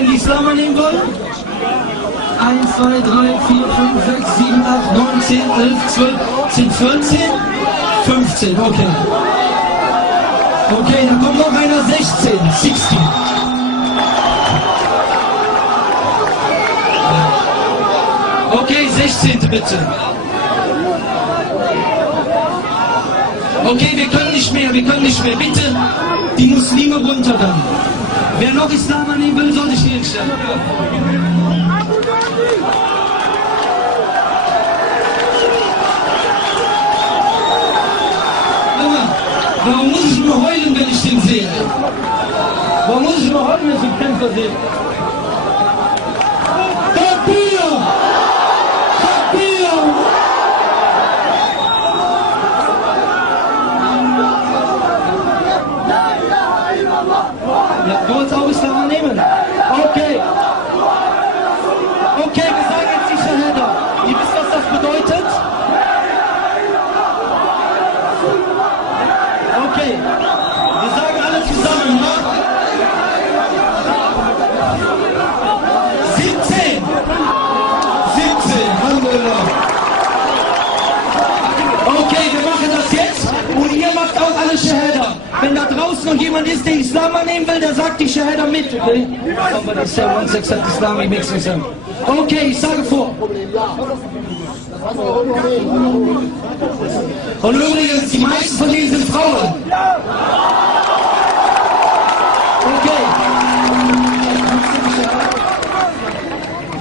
dann die Islam annehmen wollen? 1, 2, 3, 4, 5, 6, 7, 8, 9, 10, 11, 12, 10, 14, 15, okay. Okay, dann kommt noch einer 16, 16. Okay, 16. bitte. Okay, wir können nicht mehr, Bitte die Muslime runter dann. Wer noch Islam annehmen will, soll sich hier hinstellen. Warum muss ich nur heulen, wenn ich den sehe? Warum muss ich nur heulen, wenn ich den Kämpfer sehe? Takbir! Takbir! Ja, du willst auch Islam annehmen? Okay. Okay, wir sagen jetzt die Shahada. Ihr wisst, was das bedeutet? Okay, wir sagen alle zusammen, ne? 17! 17, Alhamdulillah. Okay, wir machen das jetzt und ihr macht auch alle Shahada. Wenn da draußen noch jemand ist, der Islam annehmen will, der sagt die Shahada mit, okay? Somebody say 1 accept Islam, he makes me sound. Okay, ich sage vor. Und übrigens, die meisten von denen sind Frauen. Okay.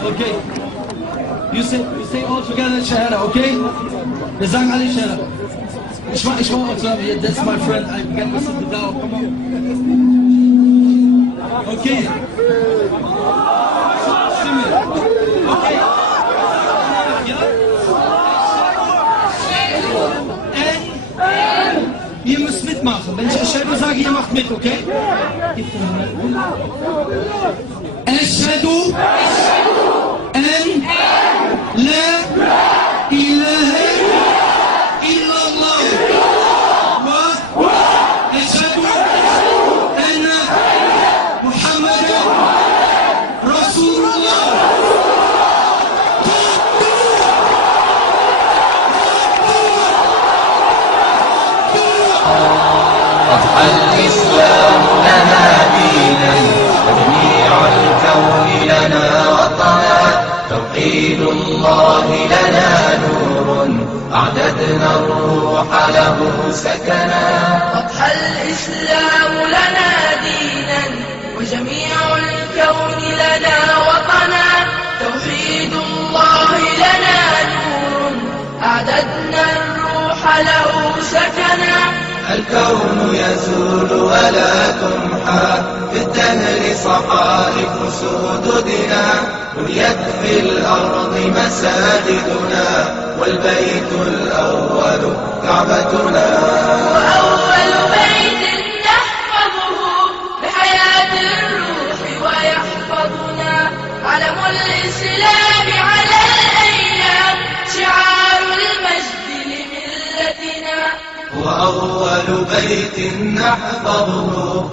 Okay. You say all together Shahada, okay? Wir sagen alle Shahada. Ich mach auch zusammen hier. That's my friend. I can listen to that. Come on. Okay. Stimme. Okay. Ja? Ihr müsst mitmachen. Wenn ich Ashhadu sage, ihr macht mit, okay? Ashhadu an la ilaha illallah wa ashhadu anna Muhammadan Rasulullah. أضحى الإسلام لنا دينا وجميع الكون لنا وطنا توحيد الله لنا نور أعددنا الروح له سكنا. أضحى الإسلام لنا دينا وجميع الكون لنا وطنا توحيد الله لنا نور أعددنا الروح له سكنا. الكون يزول ولا تمحى في الدهر صحائف سدودنا بنيت في الأرض مساجدنا والبيت الأول كعبتنا. وأول بيت نحفظه بحياة الروح ويحفظنا علم الإسلام على الأيام شعار المجد لملتنا. وأول بيت نحفظه